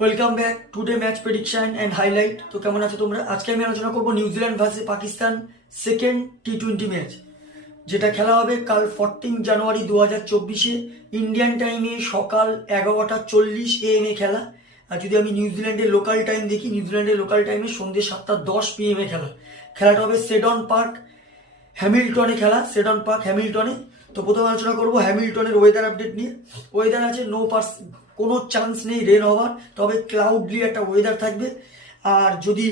Welcome back today match prediction and highlight. তো কেমন আছো তোমরা? আজকে আমি আলোচনা করবো নিউজিল্যান্ড ভার্সেস পাকিস্তান সেকেন্ড টি20 ম্যাচ, যেটা খেলা হবে কাল 14 জানুয়ারি 2024 ইন্ডিয়ান টাইমে সকাল 11:40 AM খেলা। আর যদি আমি নিউজিল্যান্ডের লোকাল টাইম দেখি, নিউজিল্যান্ডের লোকাল টাইমে সন্ধ্যে 7:10 PM খেলাটা হবে সেডন পার্ক হ্যামিল্টনে খেলা, সেডন পার্ক হ্যামিল্টনে। তো প্রথমে আলোচনা করবো হ্যামিল্টনের ওয়েদার আপডেট নিয়ে। ওয়েদার আছে কোনো চান্স নেই রেন হওয়ার, তবে ক্লাউডলি একটা ওয়েদার থাকবে। আর যদি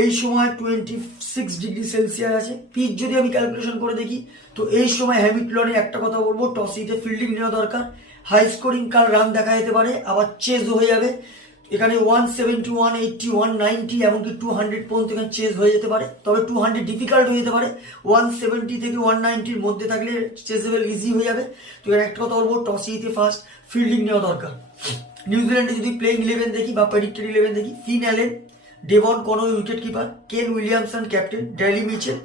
এই সময় 26°C আছে, পিচ যদি আমি ক্যালকুলেশন করে দেখি তো এই সময় হ্যামিল্টনে একটা কথা বলবো, টস জিতে ফিল্ডিং নেওয়া দরকার। হাই স্কোরিং কাল রান দেখা যেতে পারে, আবার চেজ হয়ে যাবে। এখানে 170, 180, 190 এমনকি 200 পর্যন্ত এখানে চেজ হয়ে যেতে পারে, তবে 200 ডিফিকাল্ট হয়ে যেতে পারে। 170 থেকে 190 মধ্যে থাকলে চেজেবল ইজি হয়ে যাবে। তো এখানে একটা কথা বলবো, টস জিতে ফার্স্ট ফিল্ডিং নেওয়া দরকার। নিউজিল্যান্ডে যদি প্লেইং 11 দেখি বা প্রেডিক্টেড 11 দেখি, Finn Allen, Devon Conway wicket keeper, Kane Williamson captain, Daryl Mitchell,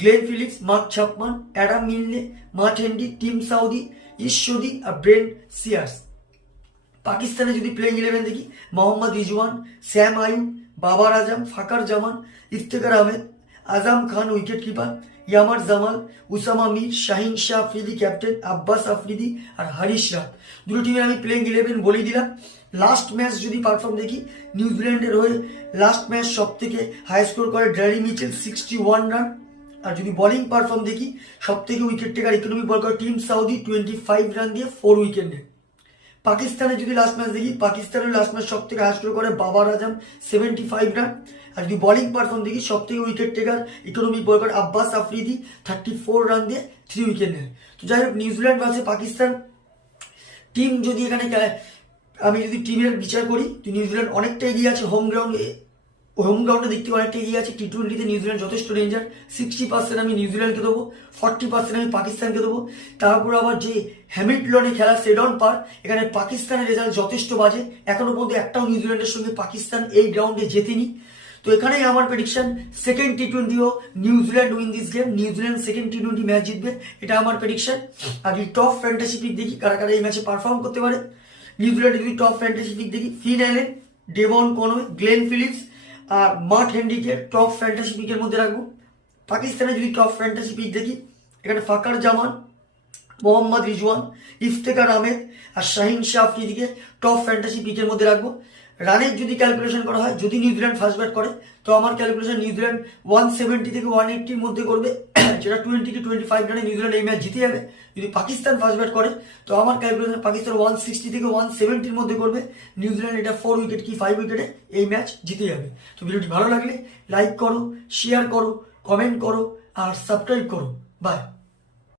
Glenn Phillips, Mark Chapman, Adam Milne, Matt Henry, Tim Southee, ঈশ্বরদী আর ব্রেন সিয়ার্স। পাকিস্তানে যদি প্লেইং 11 দেখি, Mohammad Rizwan, Saim Ayub, Babar Azam, Fakhar Zaman, Iftikhar Ahmed, Azam Khan wicket keeper, Aamer Jamal, Usama Mir, Shaheen Shah Afridi captain, Abbas Afridi আর হারিশ রাফ। দুটো টিমের আমি প্লেইং 11 বলেই দিলাম। লাস্ট ম্যাচ যদি পারফর্ম দেখি, নিউজিল্যান্ডের হয়ে লাস্ট ম্যাচ সব থেকে হাই স্কোর করে ড্যালি মিচেল 61 রান। আর যদি বোলিং পারফর্ম দেখি, সব থেকে উইকেট টেকার ইকোনমিক বল করে টিম সাউদি 25 রান দিয়ে 4 উইকেট নেয়। পাকিস্তানে যদি লাস্ট ম্যাচ দেখি, পাকিস্তানের লাস্ট ম্যাচ সব থেকে হাই স্কোর করে বাবার আজম 75 রান। আর যদি বোলিং পারফর্ম দেখি, সব থেকে উইকেট টেকার ইকোনমিক বল করে আব্বাস আফ্রিদি 34 রান দিয়ে 3 উইকেট নেয়। তো যাই হোক, নিউজিল্যান্ড ভার্সেস পাকিস্তান টিম যদি এখানে আমি যদি টিমের বিচার করি, তো নিউজিল্যান্ড অনেকটা এগিয়ে আছে হোম গ্রাউন্ডে দিক থেকে অনেকটা এগিয়ে আছে। টি20তে নিউজিল্যান্ড যথেষ্ট ডেঞ্জার। 60% আমি নিউজিল্যান্ডকে দেবো, 40% আমি পাকিস্তানকে দেবো। তারপর আবার যে হ্যামিল্টনে খেলা সেডন পার্ক, এখানে পাকিস্তানের রেজাল্ট যথেষ্ট বাজে। এখনো পর্যন্ত একটাও নিউজিল্যান্ডের সঙ্গে পাকিস্তান এই গ্রাউন্ডে জেতেনি। তো এখানেই আমার প্রেডিকশন, সেকেন্ড টি20ও New Zealand win this game, New Zealand second টি20 ম্যাচ জিতবে, এটা আমার প্রেডিকশন। আর যদি টপ ফ্যান্টাসি পিক দেখি কারা কারা এই ম্যাচে পারফর্ম করতে পারে, নিউজিল্যান্ডে যদি টপ ফ্যান্টাসি পিক দেখি, Finn Allen, Devon Conway, Glenn Phillips আর মার্ট হেনরিকে টপ ফ্যান্টাসি পিকের মধ্যে রাখবো। পাকিস্তানে যদি টপ ফ্যান্টাসি পিক দেখি, এখানে ফাকার জামান, মোহাম্মদ রিজওয়ান, ইফতেখার আহমেদ আর শাহিন শাহ আফ্রিদিকে টপ ফ্যান্টাসি পিকের মধ্যে রাখবো। রানের যদি ক্যালকুলেশন করা হয়, যদি নিউজিল্যান্ড ফার্স্ট ব্যাট করে, তো আমার ক্যালকুলেশন নিউজিল্যান্ড 170 থেকে 180 মধ্যে করবে, যেটা 20 to 25 রানে নিউজিল্যান্ড এই ম্যাচ জিতে যাবে। যদি পাকিস্তান ফার্স্ট ব্যাট করে, তো আমার ক্যালকুলেশন পাকিস্তান 160 থেকে 170 মধ্যে করবে, নিউজিল্যান্ড এটা 4 উইকেট কি 5 উইকেটে এই ম্যাচ জিতে যাবে। তো ভিডিওটি ভালো লাগলে লাইক করো, শেয়ার করো, কমেন্ট করো আর সাবস্ক্রাইব করো। বাই।